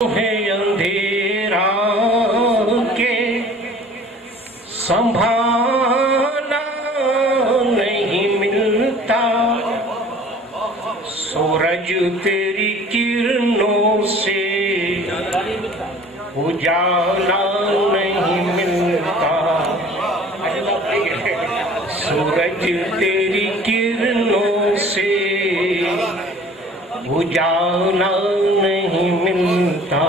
है अंधेरा के संभाला नहीं मिलता, सूरज तेरी किरणों से उजाला नहीं मिलता, सूरज तेरी किरणों से उजाला नहीं मिलता।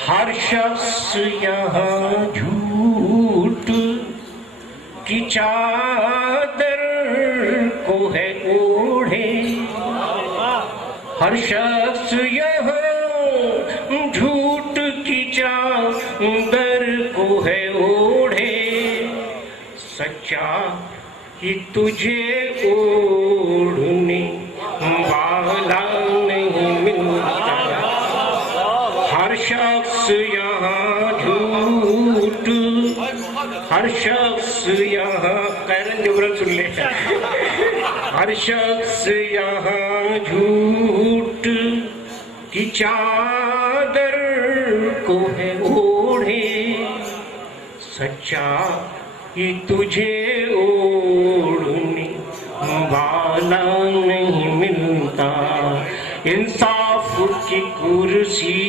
हर शख्स यहाँ झूठ की चादर को है ओढ़े, हर शख्स यहाँ झूठ की चादर को है ओढ़े, सच्चा कि तुझे ओढ़ने वाला नहीं मिलता। हर शख्स यहाँ झूठ, हर शख्स यहाँ कैरन जुबरन सुन ले, हर शख्स यहाँ झूठ की चादर को है ओढ़े, सच्चा कि तुझे ओढ़ने वाला नहीं मिलता। इंसाफ की कुर्सी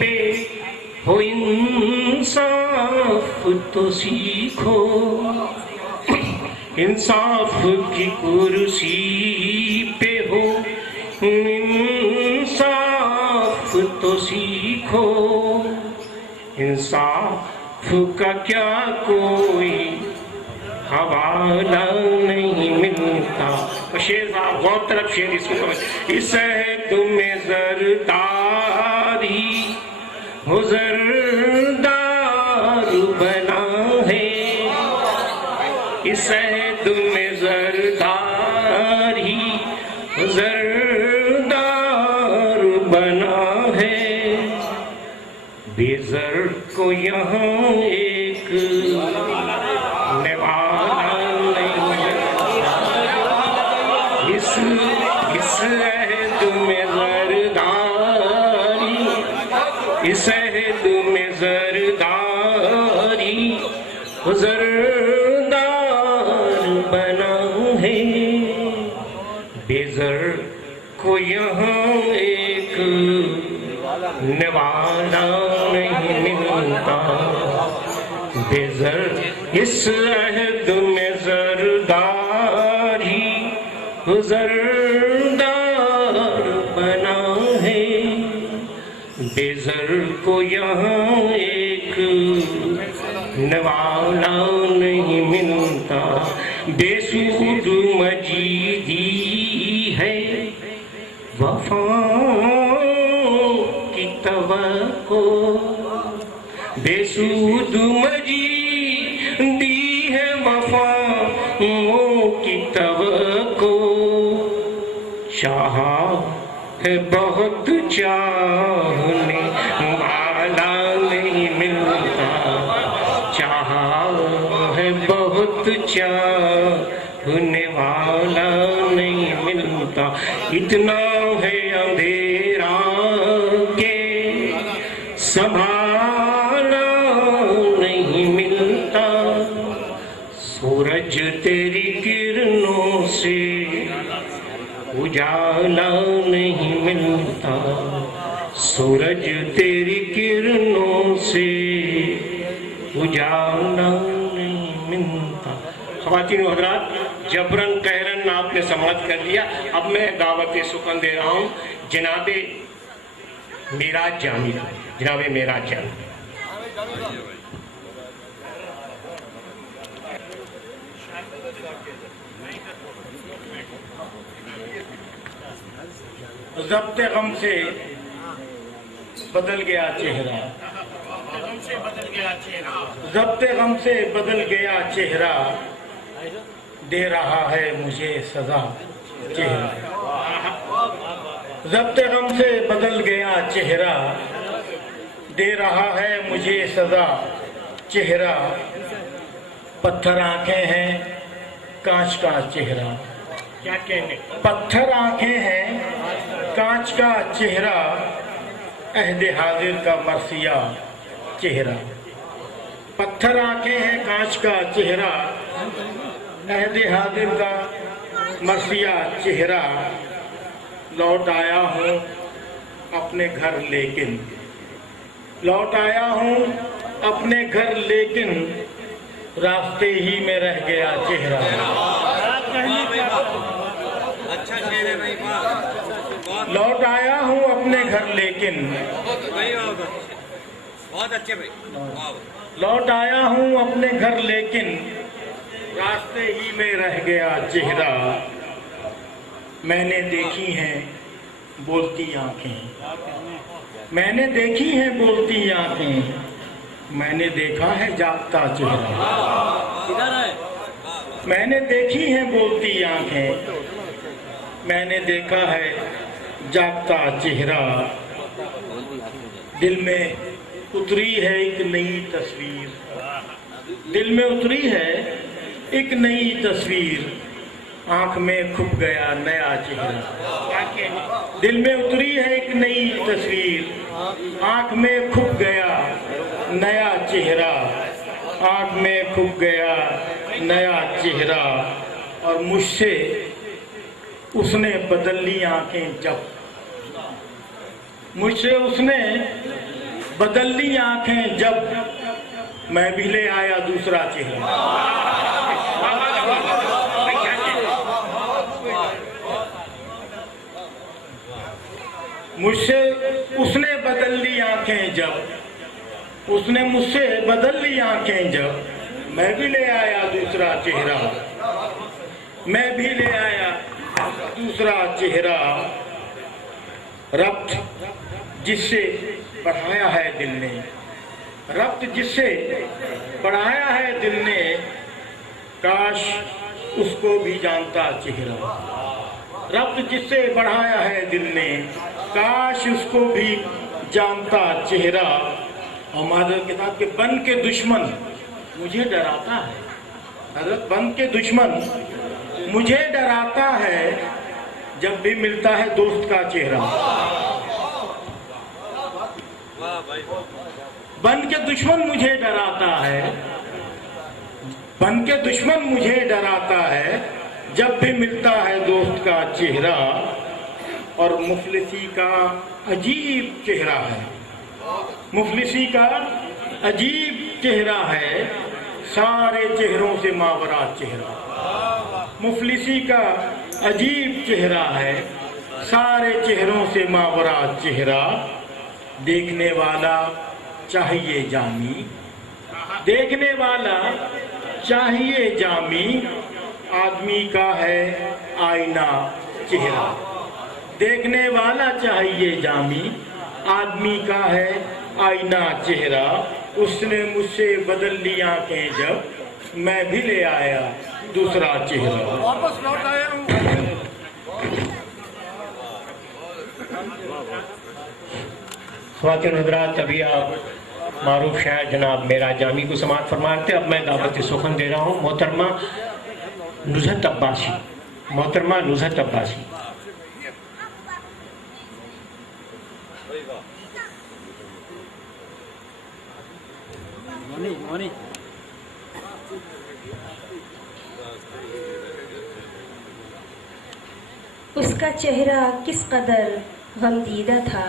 पे हो इंसाफ तो सीखो, इंसाफ की कुर्सी पे हो इंसाफ तो सीखो, इंसाफ का क्या कोई हवाला नहीं मिलता। शेर साहब बहुत तरफ शेर इसको समझ, इस है तुम्हें जरदारी हो जरदार बना है, इस है तुम्हें जरदारी हो जरदार बना है, बेजर को यहाँ एक नेवाला नहीं मिलता। इस अहद में जरदारी, इस अहद में जरदारी जरदार बना है, बेजर को यहाँ एक नेवाला नहीं मिलता। बेजर इस अहद में जरदारी जरदार बना है, बेजर को यहाँ एक नेवाला नहीं मिलता। बेसूद मजीदी है वफा की तवक्को, बेसूद मजीदी है वफा की तवक्को, चाहा है बहुत चाहने वाला नहीं मिलता, चाहा है बहुत चाहने वाला नहीं मिलता। इतना है अंधेरा के संभाला नहीं मिलता, सूरज तेरी किरणों से उजाला नहीं मिलता, सूरज तेरी किरणों से उजाला नहीं मिलता। ख़वातीन व हज़रात, जबरन कहरन आपने समाप्त कर दिया। अब मैं दावत सुखन दे रहा हूँ जनाबे मेराज जामी, जनाबे मेराज जामी। ज़ब्ते गम से बदल गया चेहरा, ज़ब्ते गम से बदल गया चेहरा, दे रहा है मुझे सजा चेहरा। ज़ब्ते गम से बदल गया चेहरा, दे रहा है मुझे सजा चेहरा, पत्थर आंखें हैं कांच का चेहरा, क्या कहने, पत्थर आंखें हैं कांच का चेहरा, अहद हाजिर का मरसिया चेहरा, पत्थर आंखें हैं कांच का चेहरा, अहद हाजिर का मरसिया चेहरा, लौट आया हूँ अपने घर लेकिन, लौट आया हूँ अपने घर लेकिन रास्ते ही में रह गया चेहरा। अच्छा शेर है भाई, लौट आया हूँ अपने घर लेकिन, बहुत अच्छे भाई, लौट आया हूँ अपने घर लेकिन रास्ते ही में रह गया चेहरा। मैंने देखी हैं बोलती आंखें, मैंने देखी हैं बोलती आंखें, मैंने देखा है जागता चेहरा। मैंने देखी हैं बोलती आंखें, मैंने देखा है जागता चेहरा। दिल में उतरी है एक नई तस्वीर, दिल में उतरी है एक नई तस्वीर, आंख में खुप गया नया चेहरा। दिल में उतरी है एक नई तस्वीर, आंख में खुप गया नया चेहरा, आंख में खुप गया नया चेहरा। और मुझसे उसने बदल ली आंखें जब, मुझसे उसने बदल ली आंखें जब, मैं भी ले आया दूसरा चेहरा। मुझसे उसने बदल ली आंखें जब, उसने मुझसे बदल ली आंखें जब, मैं भी ले आया दूसरा चेहरा, मैं भी ले आया दूसरा चेहरा। रब्त जिससे बढ़ाया है दिल ने, रब्त जिससे बढ़ाया है दिल ने, काश उसको भी जानता चेहरा। रब्त जिससे बढ़ाया है दिल ने, काश उसको भी जानता चेहरा। और हजरत के साथ के बन के दुश्मन मुझे डराता है, हजरत बन के दुश्मन मुझे डराता है, जब भी मिलता है दोस्त का चेहरा। बन के दुश्मन मुझे डराता है, बन के दुश्मन मुझे डराता है, जब भी मिलता है दोस्त का चेहरा। और मुफलिसी का अजीब चेहरा है, मुफलिसी का अजीब चेहरा है, सारे चेहरों से मावरा चेहरा। मुफलिसी का अजीब चेहरा है, सारे चेहरों से मावरा चेहरा। देखने वाला चाहिए जामी, देखने वाला चाहिए जामी, आदमी का है आईना चेहरा। देखने वाला चाहिए जामी, आदमी का है आईना चेहरा। उसने मुझसे बदल ली आंखें जब, मैं भी ले आया दूसरा चेहरा। वापस लौट आया हूँ। ख्वातीन हज़रात, अभी आप मारूफ शायर जनाब मेरा जामी को समाअत फरमाते थे। अब मैं दावत सुखन दे रहा हूँ मोहतरमा नुज़हत अब्बासी, मोहतरमा नुज़हत अब्बासी। उसका चेहरा किस कदर गमदीदा था,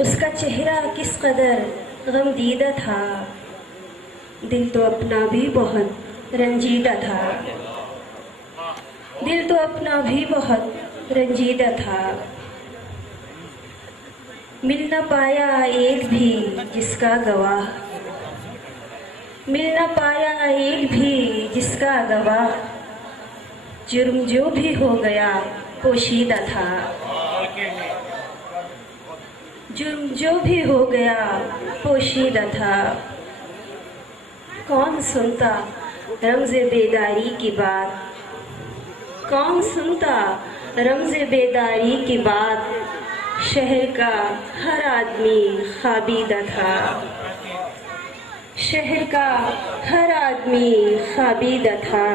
उसका चेहरा किस कदर गमदीदा था, दिल तो अपना भी बहुत रंजीदा था, दिल तो अपना भी बहुत रंजीदा था। मिल न पाया एक भी जिसका गवाह, मिल न पाया एक भी जिसका गवाह, जुर्म जो भी हो गया पोशीदा था, जुर्म जो भी हो गया पोशीदा था। कौन सुनता रमज़े बेदारी की बात, कौन सुनता रमज़े बेदारी की बात, शहर का हर आदमी ख्वाबीदा था, शहर का हर आदमी ख्वाबीदा था।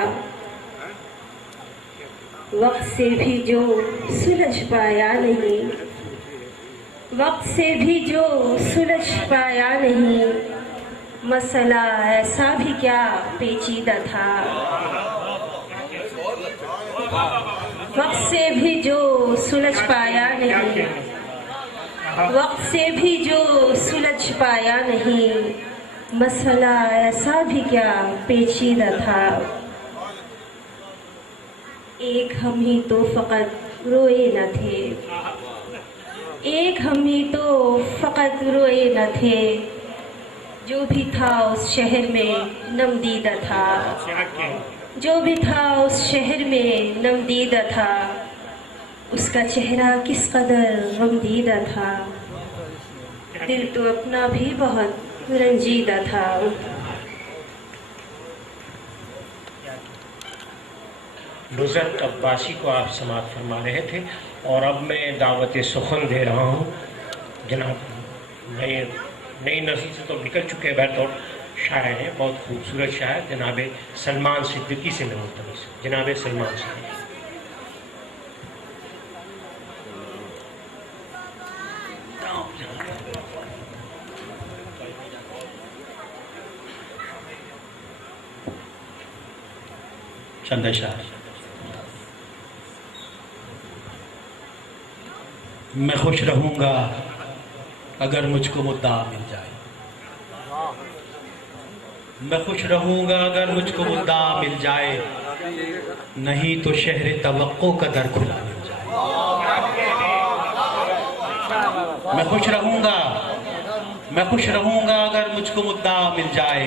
वक्त से भी जो सुलझ पाया नहीं, वक्त से भी जो सुलझ पाया नहीं, मसला ऐसा भी क्या पेचीदा था। वक्त से भी जो सुलझ पाया नहीं, वक्त से भी जो सुलझ पाया नहीं, मसला ऐसा भी क्या पेचीदा था। एक हम ही तो फकत रोए न थे, एक हम ही तो फकत रोए न थे, जो भी था उस शहर में नमदीदा था। जो भी था उस शहर में नमदीदा था, उसका चेहरा किस कदर गमदीदा था। दिल तो अपना भी बहुत रंजीदा था। नुज़रत अब्बासी को आप समाअत फरमा रहे थे और अब मैं दावत सुखन दे रहा हूँ जनाब नई नस्ल से तो निकल चुके बहतौर शायर हैं, बहुत खूबसूरत शायर जनाब सलमान सिद्दीकी से मैं मुल्तमिस जनाब सलमान सिद्दीकी। चंद अशआर। मैं खुश रहूंगा अगर मुझको मुद्दा मिल जाए, मैं खुश रहूंगा अगर मुझको मुद्दा मिल जाए, नहीं तो शहर तवक्को का दर खुला मिल जाए। मैं खुश रहूंगा अगर मुझको मुद्दा मिल जाए,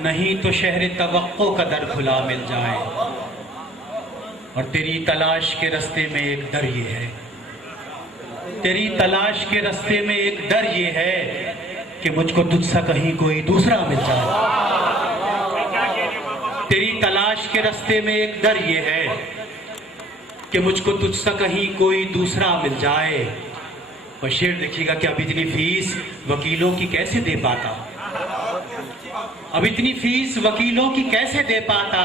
नहीं तो शहर तवक्को का दर खुला मिल जाए। और तेरी तलाश के रास्ते में एक डर ये है, तेरी तलाश के रास्ते में एक डर ये है कि मुझको तुझसा कहीं कोई दूसरा मिल जाए। तेरी तलाश के रास्ते में एक डर ये है कि मुझको तुझसा कहीं कोई दूसरा मिल जाए। और शेर देखिएगा कि अब इतनी फीस वकीलों की कैसे दे पाता, अब इतनी फीस वकीलों की कैसे दे पाता।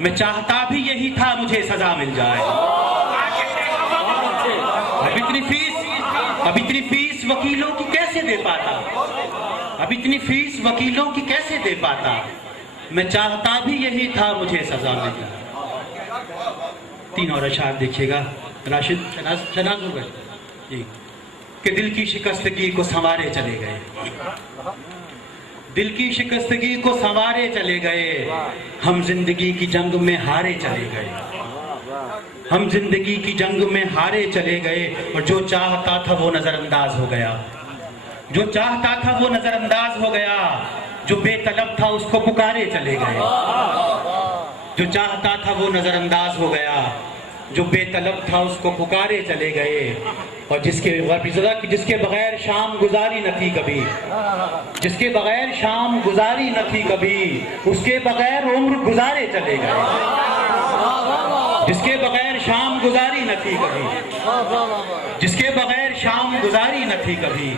मैं चाहता भी यही था मुझे सजा मिल जाए। अब इतनी फीस वकीलों की कैसे दे पाता, अब इतनी फीस वकीलों की कैसे दे पाता। मैं चाहता भी यही था मुझे सजा मिल जाए। 3 और अशार देखिएगा राशिद शनाज हो गए जी कि दिल की शिकस्तगी को संवारे चले गए, दिल की शिकस्तगी को संवारे चले गए। हम जिंदगी की जंग में हारे चले गए, हम जिंदगी की जंग में हारे चले गए। और जो चाहता था वो नजरअंदाज हो गया, जो चाहता था वो नजरअंदाज हो गया। जो बेतलब था उसको पुकारे चले गए, जो चाहता था वो नजरअंदाज हो गया। जो बेतलब था उसको पुकारे चले गए। और जिसके बगैर शाम गुजारी न थी कभी, जिसके बगैर शाम गुजारी न थी कभी, उसके बगैर उम्र गुजारे चले गए। जिसके बगैर शाम गुजारी न थी कभी, जिसके बगैर शाम गुजारी न थी कभी,